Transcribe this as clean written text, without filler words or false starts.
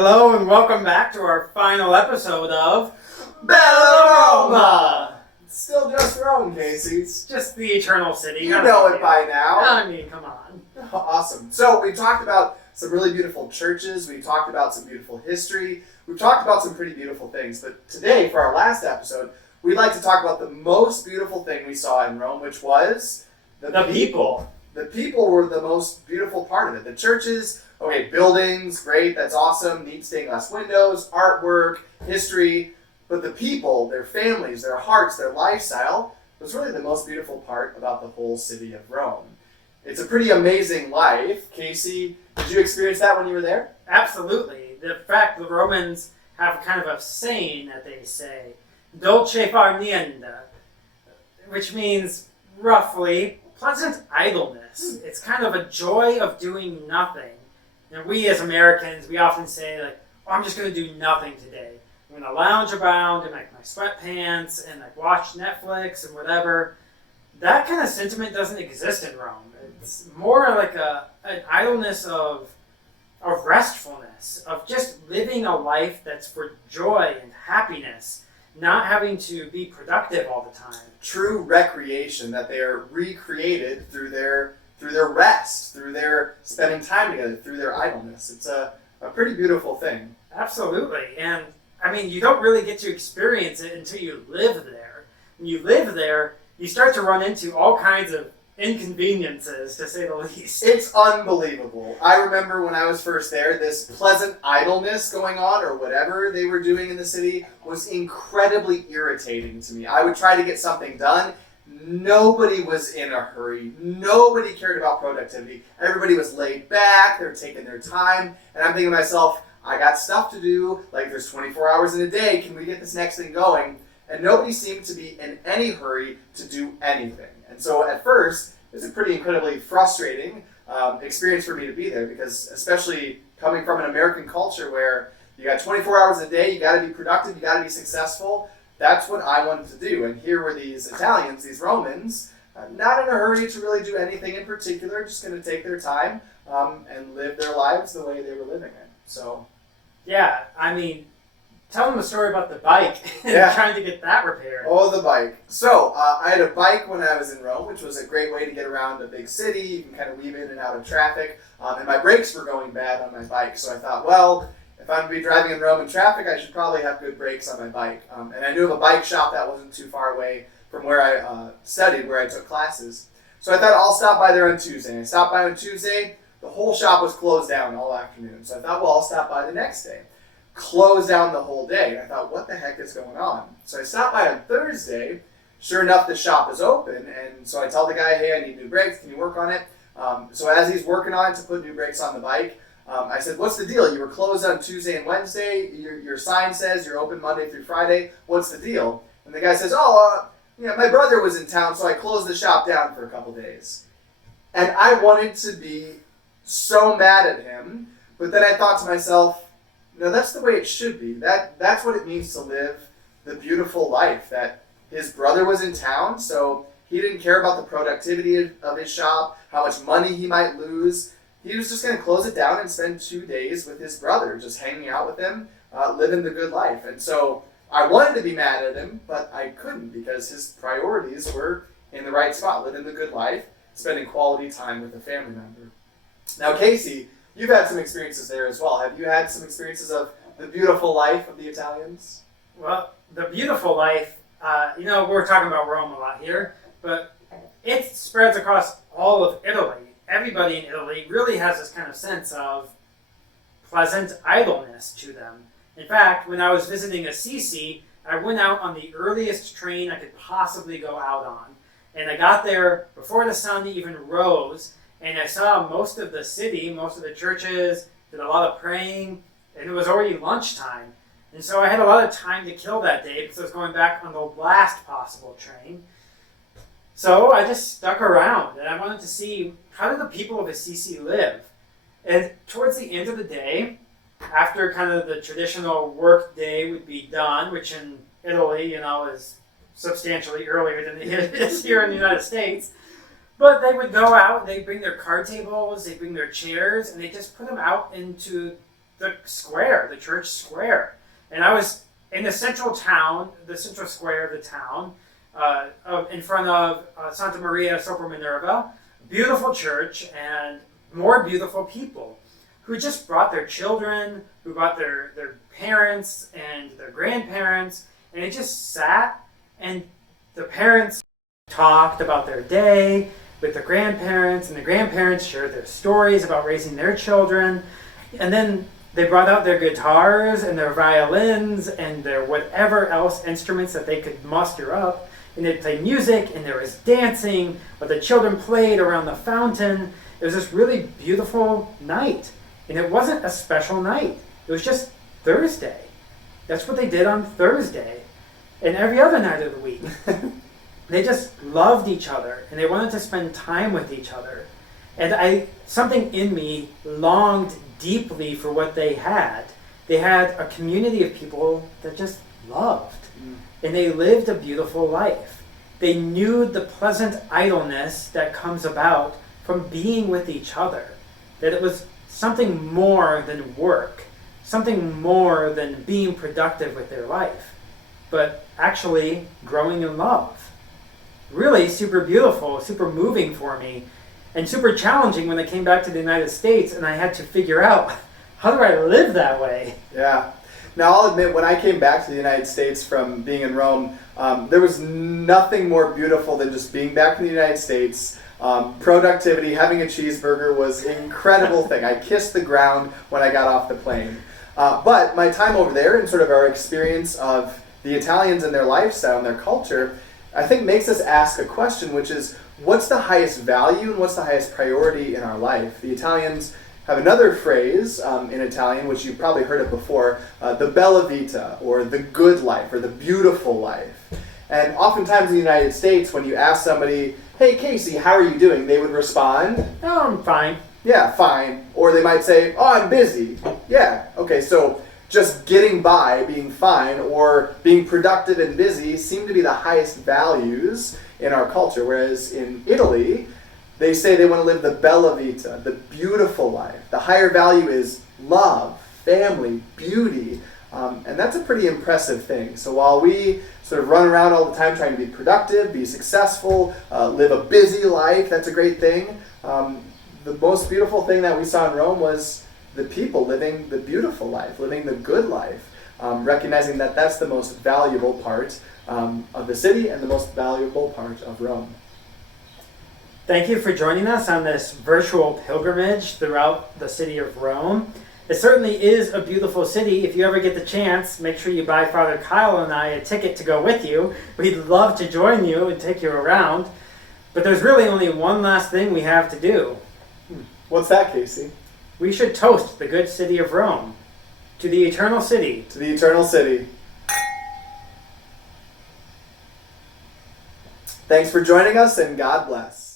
Hello and welcome back to our final episode of Bella Roma! It's still just Rome, Casey. It's just the Eternal City. You know it by now. I mean, come on. Awesome. So we've talked about some really beautiful churches. We've talked about some beautiful history. We've talked about some pretty beautiful things. But today, for our last episode, we'd like to talk about the most beautiful thing we saw in Rome, which was The people. The people were the most beautiful part of it. The churches, okay, buildings, great, that's awesome, neat stained glass windows, artwork, history. But the people, their families, their hearts, their lifestyle was really the most beautiful part about the whole city of Rome. It's a pretty amazing life. Casey, did you experience that when you were there? Absolutely. The fact the Romans have kind of a saying that they say, dolce far niente, which means roughly pleasant idleness. It's kind of a joy of doing nothing. And we as Americans, we often say like, oh, I'm just going to do nothing today. I'm going to lounge around in like my sweatpants and like watch Netflix and whatever. That kind of sentiment doesn't exist in Rome. It's more like an idleness of restfulness, of just living a life that's for joy and happiness, not having to be productive all the time. True recreation that they are recreated through their rest, through their spending time together, through their idleness. It's a pretty beautiful thing. Absolutely. And I mean, you don't really get to experience it until you live there. When you live there, you start to run into all kinds of inconveniences, to say the least. It's unbelievable. I remember when I was first there, this pleasant idleness going on, or whatever they were doing in the city, was incredibly irritating to me. I would try to get something done. Nobody was in a hurry. Nobody cared about productivity. Everybody was laid back. They're taking their time. And I'm thinking to myself, I got stuff to do. Like, there's 24 hours in a day. Can we get this next thing going? And nobody seemed to be in any hurry to do anything. And so at first, it was a pretty incredibly frustrating experience for me to be there, because especially coming from an American culture where you got 24 hours a day, you got to be productive, you got to be successful. That's what I wanted to do. And here were these Italians, these Romans, not in a hurry to really do anything in particular, just going to take their time and live their lives the way they were living it. So, yeah, I mean, tell them the story about the bike and trying to get that repaired. Oh, the bike. So, I had a bike when I was in Rome, which was a great way to get around a big city. You can kind of weave in and out of traffic. And my brakes were going bad on my bike. So I thought, well, if I'm going to be driving in Rome in traffic, I should probably have good brakes on my bike. And I knew of a bike shop that wasn't too far away from where I studied, where I took classes. So I thought I'll stop by there on Tuesday. I stopped by on Tuesday. The whole shop was closed down all afternoon. So I thought, well, I'll stop by the next day. Closed down the whole day. And I thought, what the heck is going on? So I stopped by on Thursday. Sure enough, the shop is open. And so I tell the guy, hey, I need new brakes. Can you work on it? So as he's working on it to put new brakes on the bike, I said, what's the deal? You were closed on Tuesday and Wednesday. Your sign says you're open Monday through Friday. What's the deal? And the guy says, my brother was in town, so I closed the shop down for a couple days. And I wanted to be so mad at him, but then I thought to myself, no, that's the way it should be. That's what it means to live the beautiful life, that his brother was in town, so he didn't care about the productivity of his shop, how much money he might lose. He was just going to close it down and spend 2 days with his brother, just hanging out with him, living the good life. And so I wanted to be mad at him, but I couldn't, because his priorities were in the right spot, living the good life, spending quality time with a family member. Now, Casey, you've had some experiences there as well. Have you had some experiences of the beautiful life of the Italians? Well, the beautiful life, we're talking about Rome a lot here, but it spreads across all of Italy. Everybody in Italy really has this kind of sense of pleasant idleness to them. In fact, when I was visiting Assisi, I went out on the earliest train I could possibly go out on. And I got there before the sun even rose, and I saw most of the city, most of the churches, did a lot of praying, and it was already lunchtime. And so I had a lot of time to kill that day because I was going back on the last possible train. So I just stuck around, and I wanted to see, how do the people of Assisi live? And towards the end of the day, after kind of the traditional work day would be done, which in Italy, is substantially earlier than it is here in the United States, but they would go out, they bring their card tables, they bring their chairs, and they just put them out into the square, the church square. And I was in the central square of the town, in front of Santa Maria sopra Minerva, beautiful church and more beautiful people who just brought their children, who brought their parents and their grandparents, and they just sat, and the parents talked about their day with the grandparents, and the grandparents shared their stories about raising their children, and then they brought out their guitars and their violins and their whatever else instruments that they could muster up, and they'd play music, and there was dancing, but the children played around the fountain. It was this really beautiful night, and it wasn't a special night. It was just Thursday. That's what they did on Thursday, and every other night of the week. They just loved each other, and they wanted to spend time with each other. And something in me longed deeply for what they had. They had a community of people that just loved. And they lived a beautiful life. They knew the pleasant idleness that comes about from being with each other. That it was something more than work, something more than being productive with their life, but actually growing in love. Really super beautiful, super moving for me, and super challenging when I came back to the United States and I had to figure out, how do I live that way? Yeah. Now, I'll admit, when I came back to the United States from being in Rome, there was nothing more beautiful than just being back in the United States. Productivity, having a cheeseburger was an incredible thing. I kissed the ground when I got off the plane. But my time over there and sort of our experience of the Italians and their lifestyle and their culture, I think makes us ask a question, which is, what's the highest value and what's the highest priority in our life? The Italians have another phrase in Italian, which you've probably heard of before, the bella vita, or the good life, or the beautiful life. And oftentimes in the United States, when you ask somebody, hey Casey, how are you doing? They would respond, Oh, I'm fine. yeah, fine. Or they might say, oh, I'm busy. Yeah, okay, so just getting by, being fine, or being productive and busy seem to be the highest values in our culture. Whereas in Italy, they say they want to live the bella vita, the beautiful life. The higher value is love, family, beauty. And that's a pretty impressive thing. So while we sort of run around all the time trying to be productive, be successful, live a busy life, that's a great thing. The most beautiful thing that we saw in Rome was the people living the beautiful life, living the good life, recognizing that that's the most valuable part of the city and the most valuable part of Rome. Thank you for joining us on this virtual pilgrimage throughout the city of Rome. It certainly is a beautiful city. If you ever get the chance, make sure you buy Father Kyle and I a ticket to go with you. We'd love to join you and take you around. But there's really only one last thing we have to do. What's that, Casey? We should toast the good city of Rome. To the eternal city. To the eternal city. Thanks for joining us, and God bless.